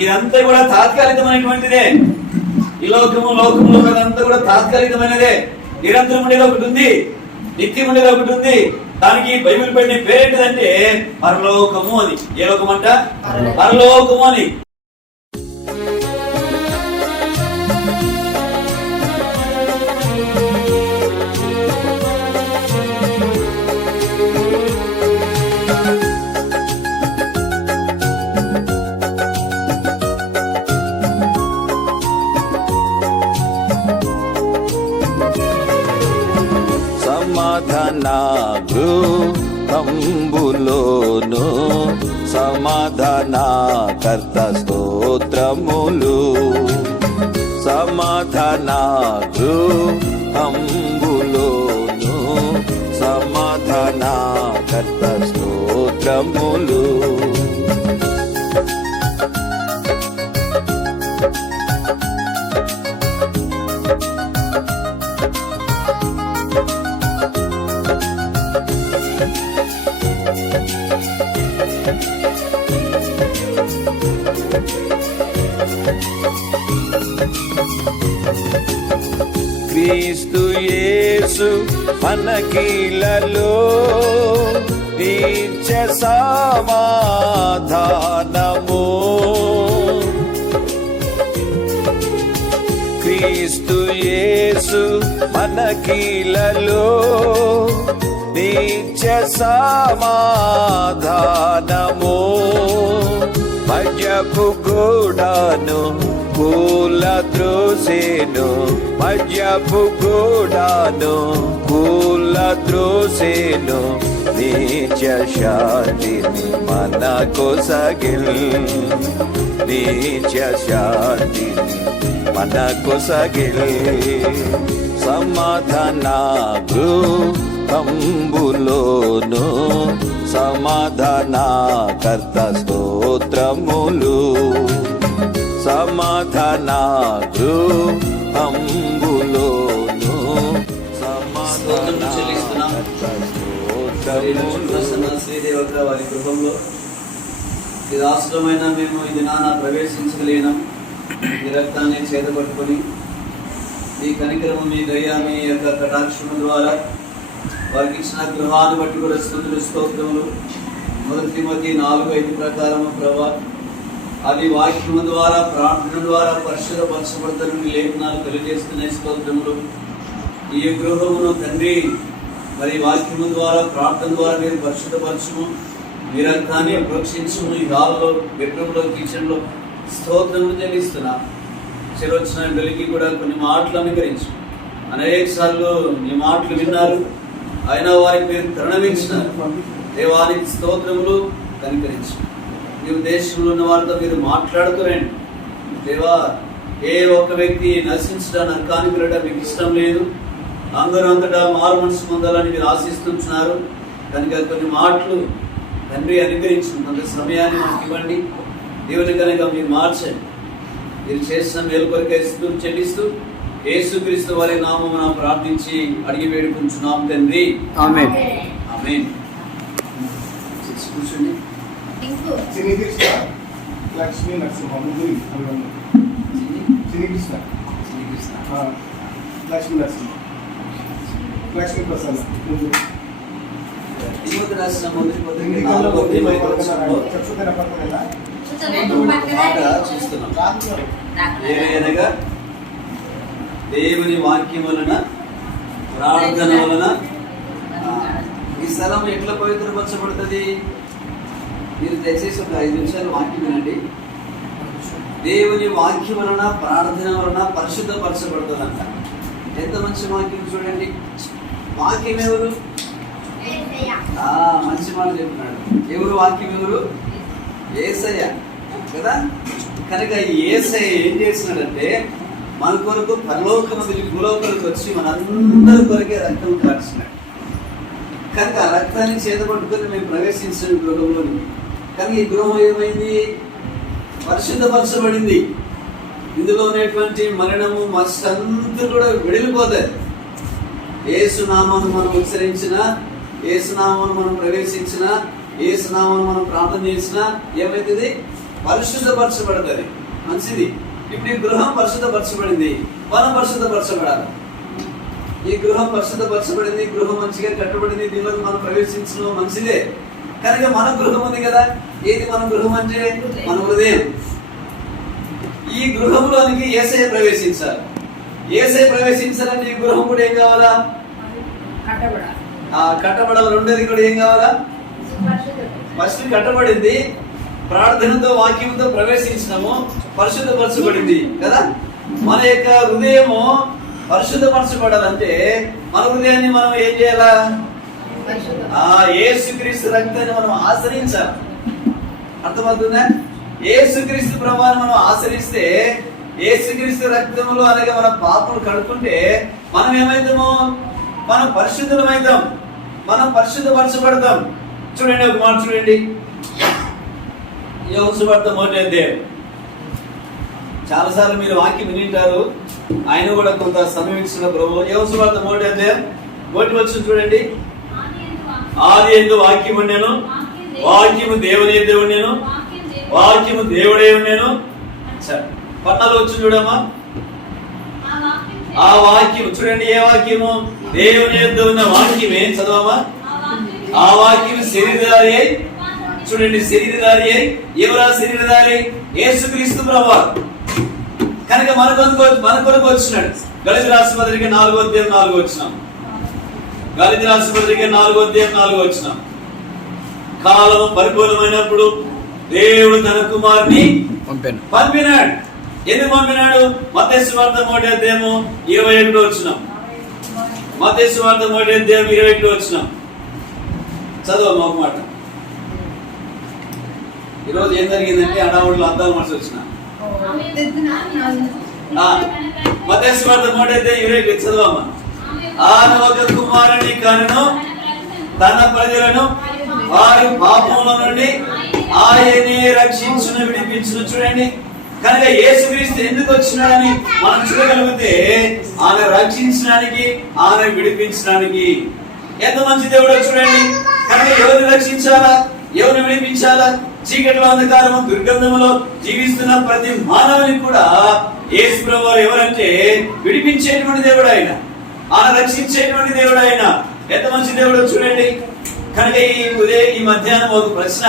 ఇదంతా కూడా తాత్కాలికమైనటువంటిదే. ఈ లోకము లోకంలో ఉన్నదంతా కూడా తాత్కాలికమైనదే. నిరంతరం ఉండేది ఒకటి ఉంది. నిత్యం ఉండేది ఒకటి ఉంది. దానికి బైబిల్ పెట్టిన పేరేంటిదంటే పరలోకము అని. ఏ లోకం అంట పరలోకము అని. సమాధాన గృహంబులోను సమాధాన కర్త స్తోత్రములు. సమాధాన గృహంబులోను సమాధాన కర్త స్తోత్రములు. క్రీస్తు యేసు మన కీలలో తీర్చ సమాధానము. క్రీస్తు యేసు మన కీలలో తీర్చ సమాధానము. భజపు గూడాను కూల త్రోసేను మధ్యపు గోడాను కూల త్రోసేను నీచ శాంతిని మన కొసగిల్ నీచ శాంతిని మన కొసగిల్ సమాధాన గృహంబులోను సమాధాన కర్త స్తోత్రములు. సమాధాన గృహంబులోను సమాధాన కర్త శ్రీదేవత వారి గృహంలో ఈ రాష్ట్రమైన మేము ఈ దినాన ప్రవేశించలేనం. ఈ రక్తాన్ని చేతపట్టుకొని ఈ కనికరము మీ దయ మీ యొక్క కటాక్షము ద్వారా వారికి ఇచ్చిన గృహాన్ని బట్టి కూడా స్థుతులు స్తోత్రములు. మొదటి తిమోతి నాలుగు ఐదు ప్రకారము ప్రభా అది వాక్యము ద్వారా ప్రార్థన ద్వారా పరిశుద్ధ పరచబడతారని లేఖనాలు తెలియజేస్తున్నాయి స్తోత్రములు. ఈ గృహమును తండ్రి మరి వాక్యము ద్వారా ప్రార్థన ద్వారా మీరు పరిశుద్ధపరచము. మీ ప్రోక్షించము. ఈ హాల్లో బెడ్రూమ్లో కిచెన్లో స్తోత్రములు చెల్లిస్తున్నా. చిరొచ్చిన వెలికి కూడా కొన్ని మాటలు అనుకరించు. అనేక సార్లు మీ మాటలు విన్నారు. అయినా వారికి మీరు కరుణమించినారు దేవానికి స్తోత్రములు కనికరించు. దేశంలో ఉన్న వారితో మీరు మాట్లాడుతురండి దేవా ఏ ఒక్క వ్యక్తి నశించడం నరకానికి వెళ్ళడం మీకు ఇష్టం లేదు. అందరూ అంతటా మారు మనసు పొందాలని మీరు ఆశిస్తుంటున్నారు. కనుక కొన్ని మాటలు తండ్రి అనుగ్రహించిన కొంత సమయాన్ని మాకు ఇవ్వండి. దేవుని కనుక మీరు మార్చండి. మీరు చేసిన మేలు కొరకే చెల్లిస్తూ యేసుక్రీస్తు వారి నామమున ప్రార్థించి అడిగి వేడుకుంటున్నాం తండ్రి. ఆమేన్. ఆమేన్. కూర్చోండి. సినీ కృష్ణ లక్ష్మీ నరసింహ ముగ్గురి సినీ కృష్ణ శ్రీకృష్ణ ఆ, లక్ష్మీ నరసింహ లక్ష్మీ ప్రసన్న ముగ్గురు రాసిన మొదటి నాలుగో పక్కన. ఏదైనగా దేవుని వాక్యం వలన ప్రార్థన వలన. ఆ, ఈ స్థలం ఎట్లా పవిత్రపరచబడుతుంది? మీరు దయచేసి ఒక ఐదు నిమిషాలు వాక్యం వినండి. దేవుని వాక్యం వలన ప్రార్థన వలన పరిశుద్ధపరచబడుతుంది అంట ఎంత మంచి వాక్యం చూడండి. వాక్యం ఎవరు? మంచి మాట చెప్పినాడు ఎవరు వాక్యం ఎవరు? ఏసయ్య. కదా? కనుక ఏసయ్య ఏం చేస్తున్నాడంటే మన కొరకు పరలోకం వదిలి భూలోకాలకు వచ్చి మనందరి కొరకే రక్తం కాల్చినాడు. కనుక ఆ రక్తాన్ని చేతపట్టుకొని మేము ప్రవేశించిన గృహంలోని కానీ ఈ గృహం ఏమైంది? పరిశుద్ధపరచబడింది ఇందులో ఉన్నటువంటి మరణము మస్తంతా కూడా విడిలిపోతాయి. ఏసునామాను మనం ఉచ్చరించిన ఏసునామాను మనం ప్రవేశించిన ఏసునామాను మనం ప్రార్థన చేసిన ఏమైతుంది? పరిశుద్ధపరచబడుతుంది. మంచిది. ఇప్పుడు ఈ గృహం పరిశుద్ధపరచబడింది. మనం పరిశుద్ధపరచబడాలి. ఈ గృహం పరిశుద్ధపరచబడింది గృహం మంచిగా కట్టబడింది దీనిలోకి మనం ప్రవేశించడం మంచిదే. కనుక మన గృహం ఉంది కదా. ఏది మన గృహం అంటే? మన హృదయం. ఈ గృహంలోనికి ఏసై ప్రవేశించాలి ఏసై ప్రవేశించాలంటే ఈ గృహం కూడా ఏం కావాలా? ఆ కట్టబడాలి రెండోది కూడా ఏం కావాలా? ఫస్ట్ కట్టబడింది. ప్రార్థనతో వాక్యంతో ప్రవేశించినాము. పరిశుద్ధపరచబడింది కదా? మన యొక్క హృదయము పరిశుద్ధపరచబడాలంటే మన హృదయాన్ని మనం ఏం చేయాలా? ఆ యేసుక్రీస్తు రక్తాన్ని మనం ఆశ్రయించాలి. అర్థమవుతుందా? యేసుక్రీస్తు ప్రభావం మనం ఆశ్రయిస్తే యేసుక్రీస్తు రక్తంలో అనగా మన పాపలు కడుక్కుంటే మనం ఏమైతాము? మనం పరిశుద్ధమవుతాం మనం పరిశుద్ధపరచబడతాం. చూడండి ఒక మాట చూడండి. యోసువార్త మొదటి చాలాసార్లు మీరు వాక్యం వినింటారు. ఆయన కూడా కొంత సమీక్షించిన ప్రభు. యోసువార్త మొదటి అధ్యాయం మొదటి వచ్చి చూడండి. ఆది ఎందు వాక్యం ఉండేను. వాక్యము దేవుని దేవుడు నేను వాక్యము దేవుడే ఉండేను. పట్టాలు పట్నాలు వచ్చి చూడమ్మా. ఆ వాక్యం చూడండి ఏ వాక్యము? దేవుని యొద్ద ఉన్న వాక్యమే చదవమా ఆ వాక్యం శరీరధారి అయి చూడండి శరీరధారి అయి ఎవరా శరీరధారి? యేసుక్రీస్తు ప్రభా. కనుక మన కొరకు మన కొరకు వచ్చినాడు. గళిత రాష్ట్రపతికి నాలుగో అధ్యాయం నాలుగో వచ్చినాం. గళిత రాష్ట్ర పత్రిక నాలుగో అధ్యాయం నాలుగో వచ్చినాం కాలం పరిపూర్ణమైనప్పుడు దేవుడు తన కుమార్ని పంపాను పంపినాడు. ఎందుకు పంపినాడు? మతేసు వార్త మొదటి అధ్యాయము ఇరవై ఒకటి వచ్చినాం మతేసు వార్త మొదటి అధ్యాయం ఇరవై ఒకటి వచ్చినాం చదువు ఒక మాట. ఈరోజు ఏం జరిగిందంటే అడావుడిలో అద్దాలు మనసు వచ్చిన. మతేసు వార్త మొదటి అధ్యాయం ఇరవై ఒకటి చదవమ్మా ఆన కుమారుని కనును తన ప్రజలను వారి పాపముల నుండి ఆయనే రక్షించును విడిపించును. చూడండి. కనుక యేసుక్రీస్తు ఎందుకు వచ్చినాడని మనం చూడగలిగితే ఆయన రక్షించడానికి ఆయన విడిపించడానికి. ఎంత మంచి దేవుడో చూడండి. కనుక ఎవరిని రక్షించాలా? ఎవరిని విడిపించాలా? చీకటిలో అంధకారము దుర్గంధములో జీవిస్తున్న ప్రతి మానవుని కూడా యేసు ప్రభు ఎవరంటే విడిపించేటువంటి దేవుడు ఆయన. ఆయన రక్షించేటువంటి దేవుడు ఆయన ఎంత మంచి దేవుడో చూడండి. కనుక ఈ ఉదయం ఈ మధ్యాహ్నం ఒక ప్రశ్న.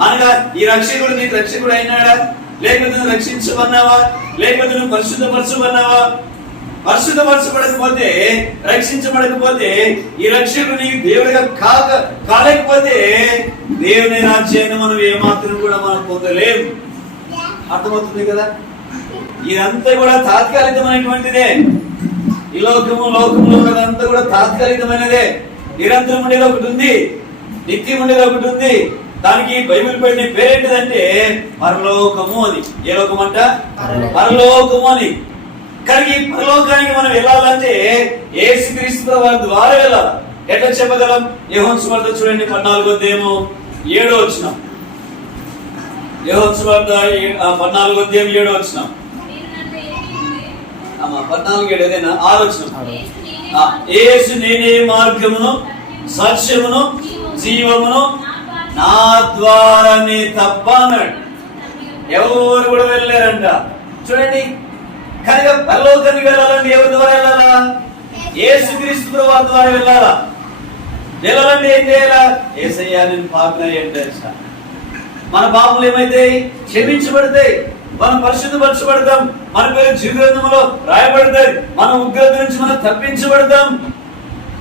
అనగా ఈ రక్షకుడు నీకు రక్షకుడు అయినాడా? లేకపోతే నువ్వు రక్షించమన్నావా లేకపోతే నువ్వు పరిశుద్ధపరచమన్నావా పరిశుద్ధపరచబడకపోతే రక్షించబడకపోతే ఈ రక్షకుడు నీకు దేవుడిగా కాక కాలేకపోతే దేవుని రాజ్యాన్ని మనం ఏమాత్రం కూడా మనం పొందలేము. అర్థమవుతుంది కదా? ఇదంతా కూడా తాత్కాలికమైనటువంటిదే. ఈ లోకము లోకంలో ఉన్నదంతా కూడా తాత్కాలికమైనదే. నిరంతరం ఉండేది ఒకటి ఉంది. నిత్యం ఉండేది ఒకటి ఉంది. దానికి బైబిల్ పడిన పేరేంటిదంటే పరలోకము అని. ఏ లోకం అంట? పరలోకము అని. కానీ ఈ పరలోకానికి మనం వెళ్ళాలంటే ఏసుక్రీస్తు వారి ద్వారా వెళ్ళాలి. ఎట్లా చెప్పగలం? యెహోవా సువార్త చూడండి పద్నాలుగో అధ్యాయము ఏడో వచ్చినాం ఏ- ఆ పద్నాలుగో అధ్యాయం ఏడో వచ్చినాం ఆమా, ఏదైనా ఆలోచన. ఏసు నేనే మార్గమును సత్యమును జీవమును నా ద్వారానే తప్ప అన్నాడు. ఎవరు కూడా వెళ్ళారంట. చూడండి కనుక పరలోకానికి వెళ్ళాలంటే ఎవరి ద్వారా వెళ్ళాలా? ఏసు క్రీస్తు ప్రభు ద్వారా వెళ్ళాలా? వెళ్ళాలంటే ఏం చేయాలా? ఏసయ్యా నేను పాపన ఏంటి మన పాపలు ఏమైతాయి? క్షమించబడతాయి. మనం పరిశుద్ధపరచబడతాం. మన పేరు జీవితంలో రాయబడతాయి. మన ఉగ్రత నుంచి మనం తప్పించబడతాం.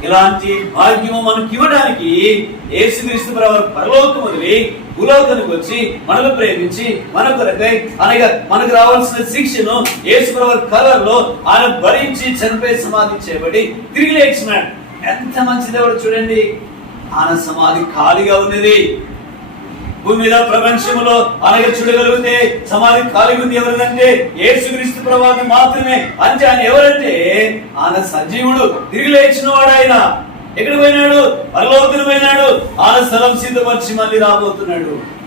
ఇలాంటి భాగ్యము మనకి ఇవ్వడానికి యేసుక్రీస్తు ప్రభు పరలోకం వదిలి భూలోకానికి వచ్చి మనల్ని ప్రేమించి మన కొరకై అనగా మనకు రావాల్సిన శిక్షను యేసు ప్రభు కలర్లో ఆయన భరించి చనిపోయి సమాధి చేయబడి తిరిగి లేచినాడు ఎంత మంచి దేవుడు చూడండి. ఆయన సమాధి ఖాళీగా ఉన్నది. భూమి మీద ప్రపంచంలో అనగా చూడగలిగితే సమాధి ఖాళీ ఉంది ఎవరిదంటే యేసుక్రీస్తు ప్రభావం మాత్రమే. అంటే ఆయన ఎవరంటే? ఆయన సజీవుడు తిరిగి లేచిన వాడు ఆయన ఎక్కడికి పోయినాడు? పరలోకం పోయినాడు. ఆయన స్థలం సిద్ధపరిచి మళ్ళీ రాబోతున్నాడు.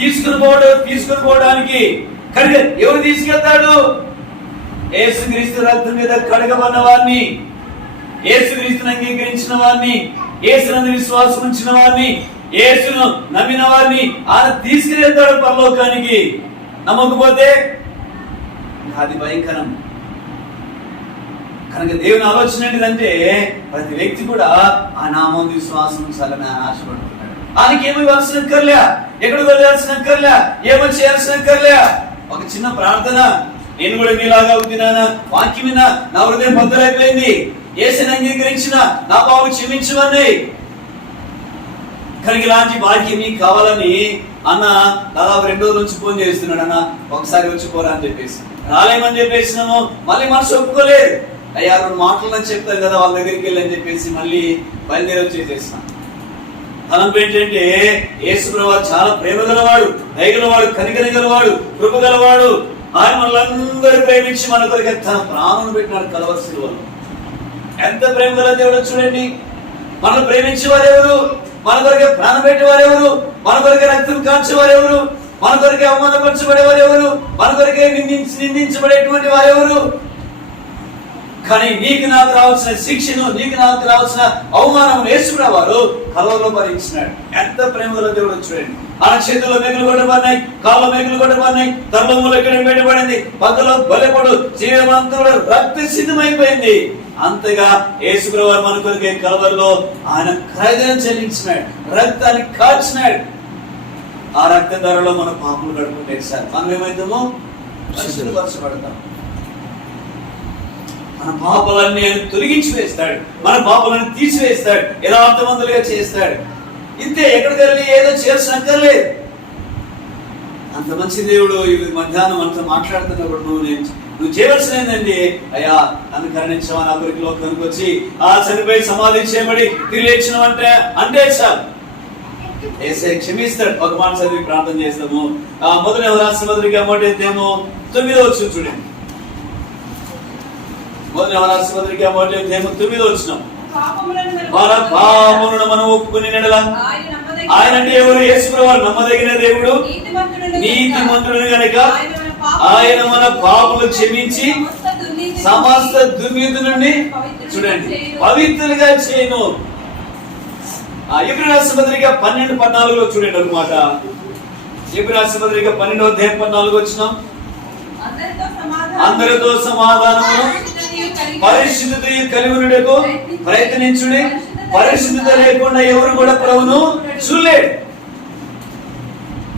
తీసుకుని పోవడం తీసుకుని పోవడానికి కనుక ఎవరు తీసుకెళ్తాడు? ఏసుక్రీస్తు రక్తం మీద కడగబడిన వారిని యేసుక్రీస్తుని అంగీకరించిన వారిని ఏసునందు విశ్వాసం ఉంచిన వారిని యేసును నమ్మిన వారిని ఆయన తీసుకెళ్తాడు పరలోకానికి నమ్మకపోతే అది భయంకరం. కనుక దేవుని ఆలోచన ఏంటిదంటే ప్రతి వ్యక్తి కూడా ఆ నామం విశ్వాసం ఉంచాలని ఆయన ఆశపడుతున్నాడు. ఆయనకి ఏమి ఇవ్వాల్సిన కర్లే ఎక్కడికి వెళ్ళాల్సిన కర్లే ఏమో చేయాల్సిన కర్లే ఒక చిన్న ప్రార్థన. నేను కూడా మీలాగా అవుతున్నానా వాక్యం విన్నా నా హృదయం బద్దలైపోయింది. ఏసని అంగీకరించిన నా పావు క్షమించమన్నాయి. ఒక్కరికి ఇలాంటి భాగ్యం నీకు కావాలని అన్న దాదాపు రెండు రోజుల నుంచి ఫోన్ చేస్తున్నాడు అన్న ఒకసారి వచ్చి పోరా అని చెప్పేసి. రాలేమని చెప్పేసినాము మళ్ళీ మనసు ఒప్పుకోలేదు. అయ్యా రెండు మాటలు చెప్తారు కదా వాళ్ళ దగ్గరికి వెళ్ళి అని చెప్పేసి మళ్ళీ బయలుదేరి వచ్చేసేసిన. తలంపు ఏంటంటే యేసుప్రభు చాలా ప్రేమ గలవాడు దయగలవాడు కనికరి గలవాడు కృప గలవాడు. ఆయన మనలందరూ ప్రేమించి మన కొరికి తన ప్రాణం పెట్టినాడు కలవలసిన వాళ్ళు. ఎంత ప్రేమ గల దేవుడు చూడండి. మనం ప్రేమించే ఎవరు? మన కొరకే ప్రాణం పెట్టేవారెవరు మన కొరకే రక్తం కాల్చేవారెవరు మన కొరకే అవమానపరచబడేవారెవరు మన కొరకే నిందించి నిందించబడేటువంటి వారెవరు కానీ నీకు నాకు రావాల్సిన శిక్షను నీకు నాకు రావాల్సిన అవమానం నేర్చుకున్న వారు కలవలో భరించినాడు. ఎంత ప్రేమలో దేవుడు చూడండి. ఆ చేతుల్లో మేకలు కొట్టబడినాయి కాళ్ళ మేకలు కొట్టబడినాయి తర్వములు ఎక్కడ పెట్టబడింది పక్కలో బలపడు జీవమంతా రక్త సిద్ధమైపోయింది. అంతగా యేసుప్రవారు మన కొరికే కలవల్లో ఆయన ఖరీదనం చెల్లించినాడు రక్తాన్ని కాల్చినాడు. ఆ రక్త ధరలో మన పాపలు కడుపుకుంటే సార్ మనం ఏమైతామో? పరిశుభ్రపరచబడతాం మన పాపలన్నీ ఆయన తొలగించి వేస్తాడు మన పాపలను తీసివేస్తాడు యథార్థవంతులుగా చేస్తాడు. ఇంతే ఎక్కడికి వెళ్ళి ఏదో చేర్చనక్కర్లేదు అంత మంచి దేవుడు ఈ మధ్యాహ్నం అంత మాట్లాడుతున్నప్పుడు నువ్వు నేను నువ్వు చేయవలసిన ఏంటండి అయ్యా నన్ను కరుణించవా నా కొరికి లోకానికి వచ్చి ఆ చనిపోయి సమాధి చేయబడి తిరిగి అంటే అంటే సార్. ఏసే క్షమిస్తాడు ఒక మాట చదివి ప్రార్థన చేస్తాము. ఆ మొదటి రాష్ట్ర పత్రిక మొదటిదేమో తొమ్మిదో వచ్చు చూడండి. మొదటి రాష్ట్ర పత్రిక మొదటిదేమో తొమ్మిదో వచ్చినాం మనం పాపములను మనం ఒప్పుకుని నెడల ఆయన అంటే ఎవరు? యేసుప్రభు నమ్మదగిన దేవుడు? నీతిమంతుడును నీతిమంతుడు గనుక. ఆయన మన పాపలు క్షమించి సమస్త దుర్నీతి నుండి చూడండి. పవిత్రులుగా చేయను. ఆ ఎబ్రి రాష్ట్రపత్రిక పన్నెండు పద్నాలుగులో చూడండి అనమాట ఎబ్రి రాష్ట్రపత్రిక పన్నెండో అధ్యాయం పద్నాలుగు వచ్చినాం అందరితో సమాధానము పరిశుద్ధత కలిగునుడకు ప్రయత్నించుడి. పరిశుద్ధత లేకుండా ఎవరు కూడా ప్రభును చూడలేడు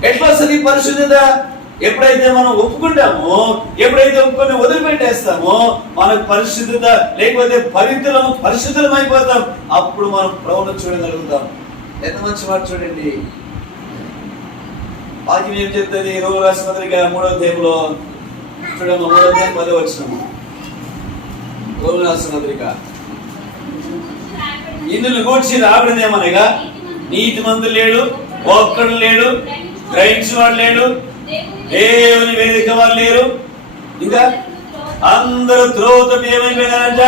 ఎట్లా వస్తుంది ఈ పరిశుద్ధత? ఎప్పుడైతే మనం ఒప్పుకుంటామో ఎప్పుడైతే ఒప్పుకొని వదిలిపెట్టేస్తామో మనకు పరిశుద్ధత లేకపోతే పవిత్రము పరిశుద్ధం అయిపోతాం. అప్పుడు మనం ప్రభును చూడగలుగుతాం. ఎంత మంచి మాట చూడండి. వాక్యం ఏం చెప్తుంది? రోగ రాష్ట్రపత్రిక మూడో అధ్యాయంలో చూడమ్మ మూడో అధ్యాయం పదో వచ్చినాము రోగ రాష్ట్రపత్రిక ఇందులో కూర్చి రాబడిందేమనగా నీతి మందు లేడు ఒక్కడు లేడు గ్రహించేవాడు లేడు దేవుని వేదిక వాళ్ళు లేరు? ఇంకా? అందరూ త్రోత ఏమైపోయినారంట?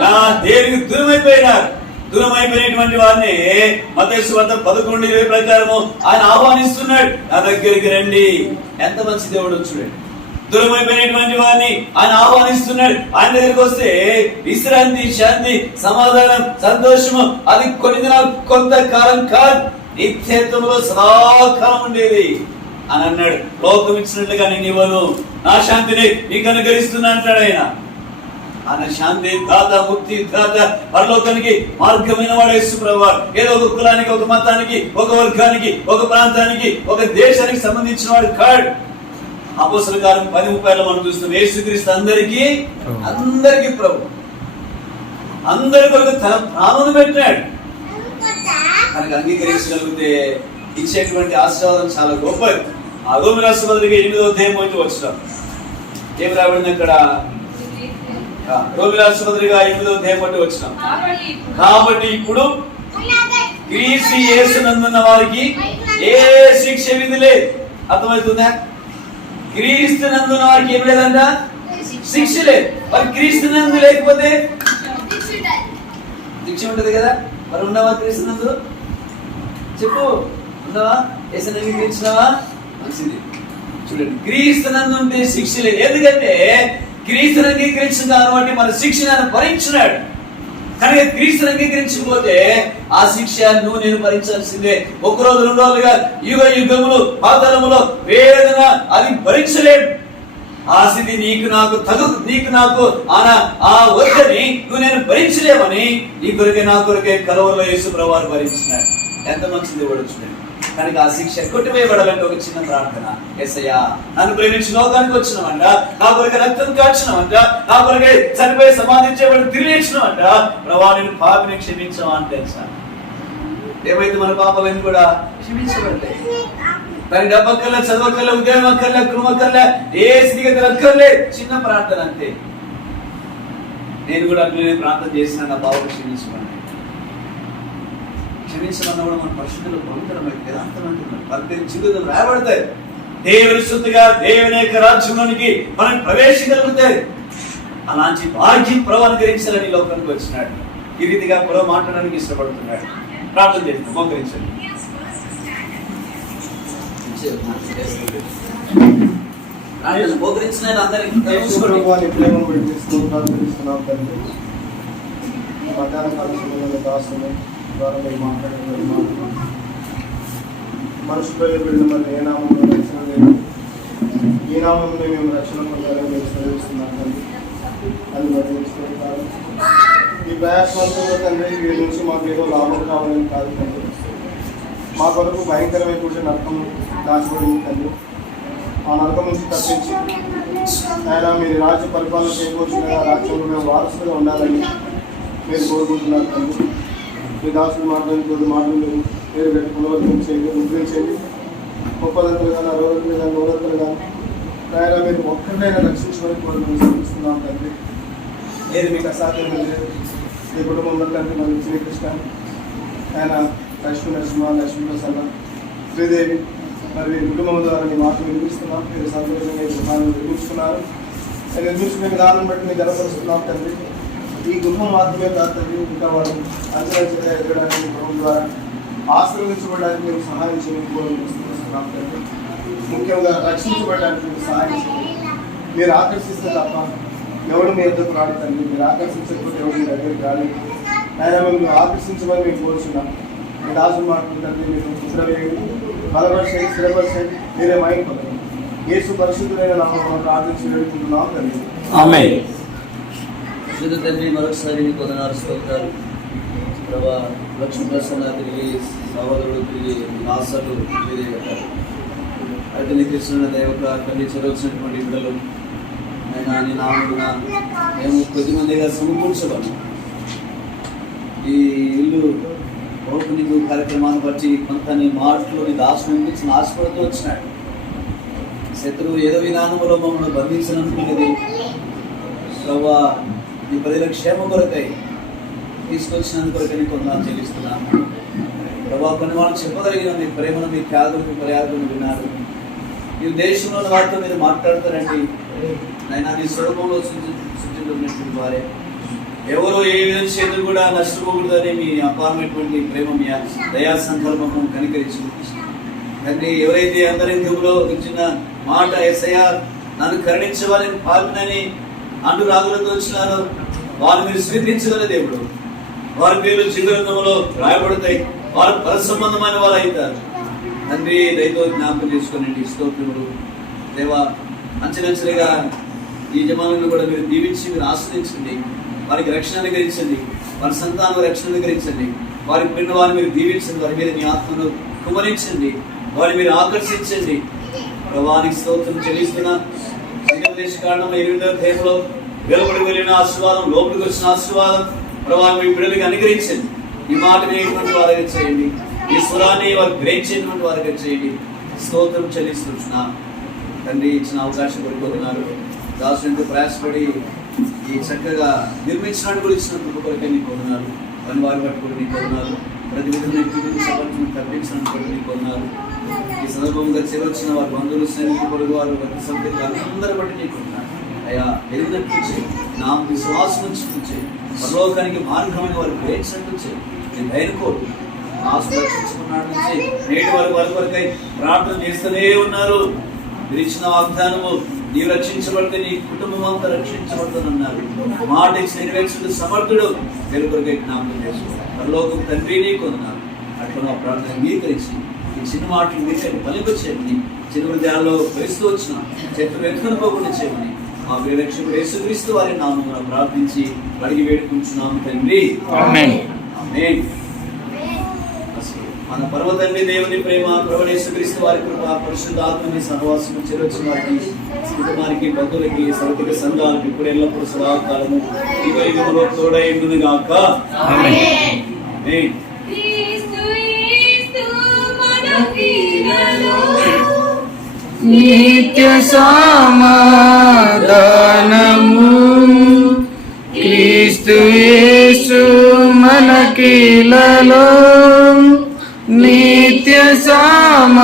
నా దేవునికి దూరమైపోయినారు. దూరమైపోయినటువంటి వారిని మతేసు వద్ద పదకొండు ఇరవై ప్రకారము ఆయన ఆహ్వానిస్తున్నాడు. నా దగ్గరికి రండి. ఎంత మంచి దేవుడు చూడండి దూరమైపోయినటువంటి వారిని ఆయన ఆహ్వానిస్తున్నాడు. ఆయన దగ్గరికి వస్తే విశ్రాంతి శాంతి సమాధానం సంతోషము అది కొన్ని దినాలు కొంతకాలం కాదు. నిత్యత్వంలో సదాకాలం ఉండేది. అని అన్నాడు. లోకం ఇచ్చినట్లుగా నేను ఇవ్వను. నా శాంతిని నీకు అనుగ్రహిస్తున్నా అంటాడు ఆయన. ఆయన శాంతి దాత ముక్తి దాత పరలోకానికి మార్గమైన వాడు యేసుప్రభు ఏదో ఒక కులానికి ఒక మతానికి ఒక వర్గానికి ఒక ప్రాంతానికి ఒక దేశానికి సంబంధించిన వాడు కాడు. అపోసల కాలం పది ముప్పైలో మనం చూస్తున్నాం. యేసుక్రీస్తు అందరికీ అందరికీ ప్రభు. అందరి కొరకు తన ప్రాణం పెట్టాడు కనుక అంగీకరించగలిగితే ఇచ్చేటువంటి ఆశీర్వాదం చాలా గొప్పది. ఆ రోమి రాష్ట్రపతికి ఎనిమిదో అధ్యాయం పోయి వచ్చినాం. ఏం రాబడింది అక్కడ? ఆ, రోమి రాష్ట్రపతిగా ఎనిమిదో అధ్యాయం వచ్చినాం. కాబట్టి ఇప్పుడు కాబట్టి ఇప్పుడు క్రీస్తు యేసునందున్న వారికి ఏ శిక్ష విధి లేదు. అర్థమవుతుందా? క్రీస్తు నందున వారికి ఏం లేదంట? శిక్ష లేదు. మరి క్రీస్తు నందు లేకపోతే? శిక్ష ఉంటది కదా. మరి ఉన్నావా క్రీస్తు నందు? చెప్పు. మంచిది చూడండి క్రీస్తు నందు ఉంటే శిక్ష లేదు. ఎందుకంటే క్రీస్తుని అంగీకరించిన అంటే మన శిక్షను భరించినాడు. కనుక క్రీస్తుని అంగీకరించకపోతే ఆ శిక్ష నువ్వు నేను భరించాల్సిందే. ఒక రోజు రెండు రోజులుగా యుగ యుగములు పాతలములో వేదన అది భరించలేడు. ఆ స్థితి నీకు నాకు తగు నీకు నాకు ఆన ఆ వద్దని నువ్వు నేను భరించలేవని నీ కొరకే నా కొరకే కలవరలో యేసు ప్రభువారు భరించినాడు ఎంత మంచిది పడుచున్నాడు కనుక ఆ శిక్ష కొట్టివేయబడాలంటే ఒక చిన్న ప్రార్థన. ఎస్ఐయా నన్ను ప్రేమించి లోకానికి వచ్చినామంట నా కొరకు రక్తం కాచినామంట నా కొరకే చనిపోయి సమాధించేవాడు తిరిగి ఇచ్చినవంట ప్రభా నేను పాపిని క్షమించావా తెలుసా? ఏమైతే మన పాపాలను కూడా? క్షమించబడతాయి మరి డబ్బక్కర్లే చదవక్కర్లే ఉద్యోగం అక్కర్లే కృమక్కర్లే ఏ స్థితిగతి అక్కర్లే చిన్న ప్రార్థన అంతే. నేను కూడా అట్లనే ప్రార్థన చేసిన నా బాబు క్షమించమని క్షమించమన్న కూడా మన పరిస్థితులు పవిత్రమై వేదాంతమంటున్నారు పలికిన చిగురు రాయబడతాయి. దేవుని శుద్ధిగా దేవుని యొక్క రాజ్యంలోనికి మనం ప్రవేశించగలుగుతాయి. అలాంటి భాగ్యం ప్రభు అనుగ్రహించాలని లోకానికి వచ్చినాడు. ఈ రీతిగా ప్రభు మాట్లాడడానికి ఇష్టపడుతున్నాడు. ప్రార్థన చేస్తాం మోకరించండి. మోకరించిన అందరికీ ప్రేమను తండ్రి. మధ్యాహ్న కాల ద్వారా మీరు మాట్లాడిన మాటలు మనుషుల వెళ్ళిన మరి ఏ నామంలో రక్షణ లేదు ఈ నామంలో మేము రక్షణ పొందాలని మీరు సెలవిస్తున్నాం అది మరి మీకు స్తోత్రాలు ఈ ప్రయాసంతో తండ్రి వీరి నుంచి మాకు ఏదో లాభం కావాలని కాదు. తండ్రి మా కొరకు భయంకరమైనటువంటి నరకం దాచిపడింది తండ్రి ఆ నరకం నుంచి తప్పించి ఆయన మీరు రాజ్య పరిపాలన చేయబోతున్న రాజ్యంలో మేము వారసులుగా ఉండాలని మీరు కోరుకుంటున్నారు. తండ్రి మీ దాసులు మాట్లాడి కొద్ది మాటలు మీరు పేరు పెట్టి చేయండి ముద్రించండి ముప్పదంతులుగా అరవదంతులుగా కానీ ఆయన మీరు ఒక్కరినైనా రక్షించమని కూడా మేము శ్రమిస్తున్నాం తండ్రి. ఏది మీకు అసాధ్యం లేదు. మీ కుటుంబంలో తండ్రి మరి శ్రీకృష్ణ ఆయన లక్ష్మీ నరసింహ లక్ష్మీ ప్రసన్న శ్రీదేవి మరి మీ కుటుంబం ద్వారా మీ మాటలు వినిపిస్తున్నాం. మీరు సంతోషంగా ఈ గృహాన్ని నిర్మించుకున్నారు నేను నిర్మించుకునే విధానం బట్టి మీరు గర్వపరుస్తున్నాం తండ్రి. ఈ గృహం మాత్రమే తాతని ఇంకా వాళ్ళు అంచనా ఎదగడానికి మీ గృహం ద్వారా ఆశీర్వదించబడడానికి మేము సహాయం చేయడం ముఖ్యంగా రక్షించబడడానికి మీరు సహాయం చేయండి. మీరు ఆకర్షిస్తే తప్ప ఎవడు మీ ఎద్దకు రాడు మీరు ఆకర్షించకపోతే ఎవరు మీ దగ్గరికి రాడు ఆయన మిమ్మల్ని ఆకర్షించమని మేము కోరుచున్నాం. మీ దాసులు మాట్లాడుతుంది మీరు స్థిరవేయండి బలపరచండి స్థిరపరచండి. మీరే మైండ్ పొందండి ఏసు పరిశుద్ధులైన నామమున ప్రార్థించి వేడుకుంటున్నాం తండ్రి ఆమేన్ తండ్రి మరొకసారి నీకు వందనాలు స్తోత్రాలు. ప్రభా లక్ష్మీ ప్రసన్న తిరిగి సహోదరుడు తిరిగి నాసలు తిరిగి అయితే నీ కృష్ణ దేవత తల్లి చదవచ్చినటువంటి బిడ్డలు ఆయన నీ నామమున మేము కొద్దిమందిగా సమకూర్చబడి ఈ ఇల్లు ఓపెనింగ్ కార్యక్రమాన్ని బట్టి కొంత నీ మాటలు నీ దాసుని నుంచి నాశపడుతూ వచ్చినాడు శత్రువు ఏదో విధానంలో మమ్మల్ని బంధించినందుకు ప్రభా నీ ప్రజల క్షేమ కొరకై తీసుకొచ్చినందు కొరకని కొంత చెల్లిస్తున్నాను. ప్రభా కొన్ని వాళ్ళు చెప్పగలిగిన మీ ప్రేమను మీ త్యాగులకు మర్యాదలు విన్నారు. ఈ దేశంలో వారితో మీరు మాట్లాడతారండి. అయినా మీ స్వరూపంలో సృష్టించినటువంటి వారే. ఎవరు ఏ విధంగా చేతులు కూడా నష్టపోకూడదని మీ అపారమైనటువంటి ప్రేమ మీ దయా సంకల్పము కనికరించి తండ్రి ఎవరైతే అంతరింద్రంలో ఇచ్చిన మాట ఎస్ఐఆర్ నన్ను కరుణించవాలని పాపినని అంటు రాగులతో వచ్చినారో వారు మీరు స్వీకరించగల దేవుడు. వారి పేర్లు జీవగ్రంథంలో రాయబడతాయి. వారు పరసంబంధమైన వారు అవుతారు. తండ్రి దయతో జ్ఞాపకం చేసుకోనండి. స్తోత్రుడు దేవా అంచెలంచెలుగా ఈ జమాలను కూడా మీరు దీవించి మీరు ఆశ్రయించండి. వారికి రక్షణ అనుగ్రహించండి. వారి సంతానం రక్షణ అనుగ్రహించండి. వారి పిన్న వారిని మీరు దీవించండి. వారి మీద మీ ఆత్మను కుమరించండి. వారిని మీరు ఆకర్షించండి. ప్రభానికి స్తోత్రం చెల్లిస్తున్న. దేశ కారణం ఎనిమిదవ తేమలో వెలువడి వెళ్ళిన ఆశీర్వాదం లోపలికి వచ్చిన ఆశీర్వాదం ప్రభావ మీ బిడ్డలకి అనుగ్రహించండి. ఈ మాట వినేటువంటి వారికి చేయండి. ఈ స్వరాన్ని వారు గ్రహించేటువంటి వారికి చేయండి. స్తోత్రం చెల్లిస్తున్నా. తండ్రి ఇచ్చిన అవకాశం కోరుకుంటున్నారు దాసు ప్రయాసపడి ఈ చక్కగా నిర్మించడానికి కూడా కొరకే నీకు వందనాలు. పని వారి బట్టి కూడా నీకు వందనాలు. ప్రతి విధంగా సమర్థన తప్పించడానికి కూడా నీకు వందనాలు. ఈ సందర్భంగా చేరొచ్చిన వారి బంధువులు స్నేహితులు పొరుగు వారు ప్రతి సభ్యులు అందరి బట్టి నీకు అయ్యా ఎదిగినట్టు నా విశ్వాసం నుంచి పరలోకానికి మార్గమైన వారు గ్రహించినట్టు నేను ధైర్యకోడు ఆశ నుంచి నేటి వారి వారి వరకై ప్రార్థన చేస్తూనే ఉన్నారు. మీరు ఇచ్చిన వాగ్దానము నీవు రక్షించబడితే నీ కుటుంబం అంతా రక్షించబడుతుందన్నారు మాట ఇచ్చి నెరవేర్చుడు సమర్థుడు వెలుగురుగా జ్ఞాపకం చేసుకున్నారు. పరలోకం తండ్రి నీకు అన్నారు అట్లా నా ప్రార్థన అంగీకరించి ఈ చిన్న మాటలు మీరు పలికొచ్చేయమని చిన్న హృదయాల్లో క్రీస్తు వచ్చిన చెట్టు వెతుకునుకోకుండా చేయమని మా ప్రియరక్షకుడు యేసుక్రీస్తు వారి నామమున ప్రార్థించి అడిగి వేడుకుంటున్నాము తండ్రి ఆమేన్. ఆమేన్. మన పర్వతండి దేవుని ప్రేమ ప్రవణేశ్వరిస్తూ వారి కృప పరిశుద్ధ ఆత్మని సహవాసము చిరొచ్చిన వారికి కుటుంబానికి బంధువులకి సౌతిక సంఘాలకు ఇప్పుడు ఎల్లప్పుడు సదాకాలము యుగ యుగములో తోడైండును గాక ఆమేన్. ఆమేన్. క్రీస్తు నిత్య సమాధానము క్రీస్తు యేసు మనకిలలో నిత్య సమాధానము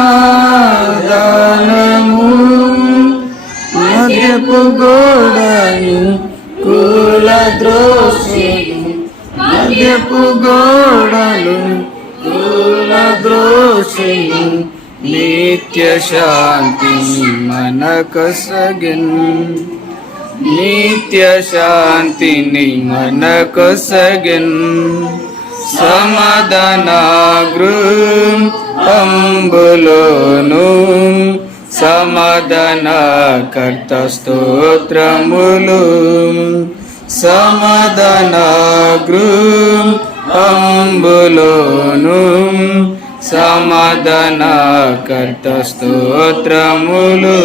మధ్యపు గోడను కుల ద్రోషులు మధ్యపు గోడలు కుల ద్రోషులు నిత్య శాంతి మనకసగిన్. నిత్య శాంతిని మనకొసగిన్. సమాధాన గృహం అంబులోను. సమాధాన కర్త స్తోత్రములు.